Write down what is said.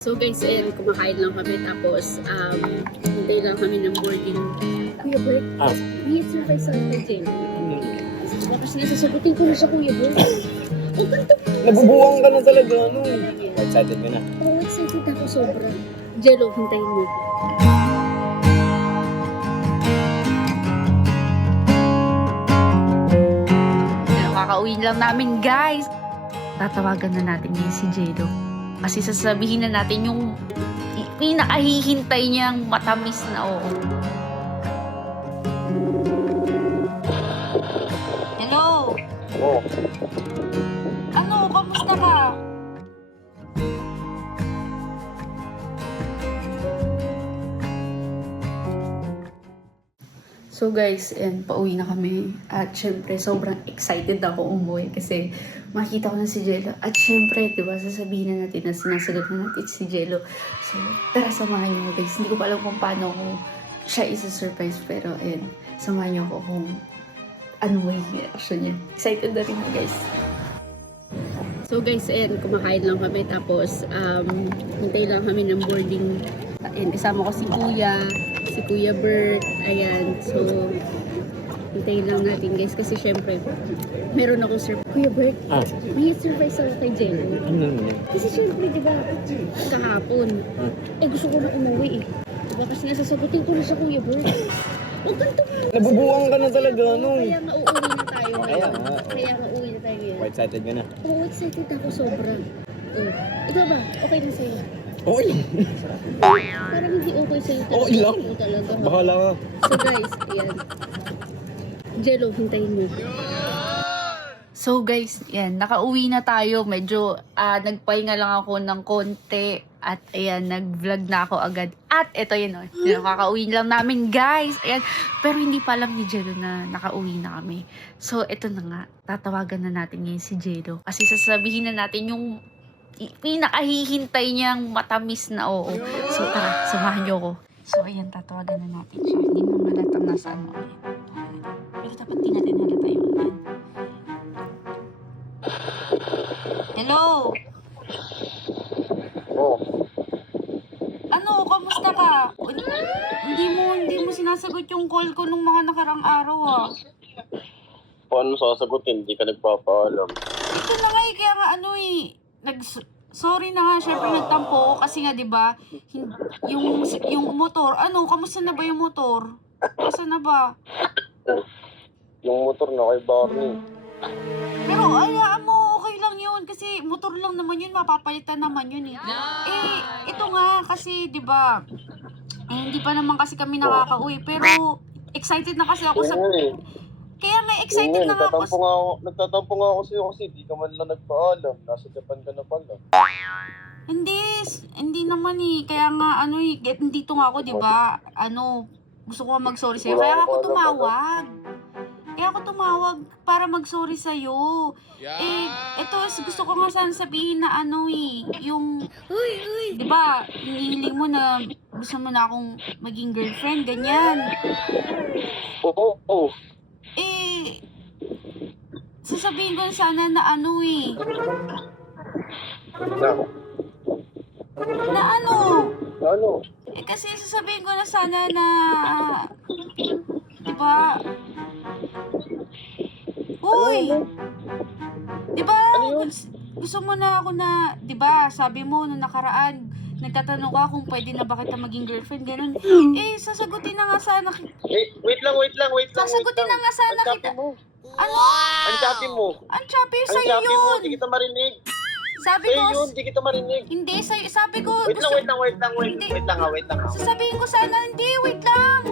So guys, kumakain lang kami tapos hintay lang kami ng boarding. Kuya Bert, may surprise ako kay Jenny. Tapos nasasagutin ko na siya, Kuya Bert. Oh, ganito. Nabubuwang ka na talaga, ano? Excited ka na? Oo, excited ako sobra. Jello, hintayin mo. Kakauwi lang namin, guys. Tatawagan na natin ngayon si Jello. Kasi sasabihin na natin yung pinakahihintay niyang matamis na oo. Hello? Oo. Ano? Kamusta ka? So guys, pauwi na kami. At syempre, sobrang excited ako umuwi kasi makita ko na si Jello. At syempre, diba, sasabihin na natin na sinasagot na natin si Jello. So, tara, samahan niyo guys. Hindi ko pa alam kung paano ko siya isa-surprise. Pero, samahan niyo ako kung ano magiging reaction niya. Excited na rin na guys. So guys, kumakain lang kami tapos hintay lang kami ng boarding. Kasama ko si Kuya Bert, ayan, so hintayin lang natin guys kasi syempre meron ako surprise. Kuya Bert, may surprise ako kay Jenny. Kasi syempre diba kahapon, gusto ko na umuwi diba kasi nasasagutin ko na siya, Kuya Bert. Oh, ganito nga. Nabubuwang ka na talaga, ano? Kaya nga uuwi na tayo ngayon. Kaya nga. Kaya nga uuwi na tayo ngayon. Excited ka na? Oo, excited ako sobra. Ikaw ba? Okay na sa'yo? Okay lang. Parang hindi okay sa'yo talaga. Okay lang. Oo, talaga. Bahala ka. So guys, ayan. Jello, hintayin mo. So guys, nakauwi na tayo. Medyo nagpahinga lang ako ng konti. At ayan, nag-vlog na ako agad. At ito yun, kakauwi lang namin guys. Ayan, pero hindi pa alam ni Jello na nakauwi na kami. So ito na nga, tatawagan na natin ngayon si Jello. Kasi sasabihin na natin yung pinakahihintay niyang matamis na oo. So tara, samahan niyo ako. So ayan, tatawagan na natin siya. Hindi mo malatang nasaan mo. Pero dapat di natin halata yun. Hello? Oo. Ano, kamusta ka? Hindi mo sinasagot yung call ko nung mga nakarang araw Paano sasagutin? Hindi ka nagpapaalam. Ito na nga kaya nga sorry na nga, syempre nagtampo ko kasi nga 'di ba, yung motor, kamusta na ba yung motor? Asa na ba? Yung motor na kay Barney. Pero ayaan mo, okay lang yun kasi motor lang naman yun, mapapalitan naman yun ito nga kasi 'di ba, hindi pa naman kasi kami nakakauwi pero excited na kasi ako sa kaya nga excited na nga ako. Nagtatampo nga ako sa'yo kasi di ka man lang nagpaalam. Nasa Japan ka na pala. Hindi naman kaya nga dito nga ako 'di ba? Gusto ko mag-sorry sa'yo. Kaya ako tumawag para mag-sorry sa'yo. Ito, gusto ko nga sana sabihin na yung, di ba, hinihiling mo na gusto mo na akong maging girlfriend, ganyan. Oo. Sasabihin ko sana na Na Ano? kasi sasabihin ko na sana na, di ba? Uy! Di ba? Gusto mo na ako na, di ba? Sabi mo nung nakaraan, nagtatanong ka kung pwede na ba kita maging girlfriend, ganun. Sasagutin na nga sana kita. Wait lang. Sasagutin na nga sana kita. Ano? Ang chappy mo. Ang chappy, sa'yo Ang chappy mo, yun. di kita marinig. Sabi Sa'yo ko, yun, di kita marinig. hindi, sabi ko, Wait lang. Hindi. Wait lang. Sasabihin ko sana, hindi, wait lang.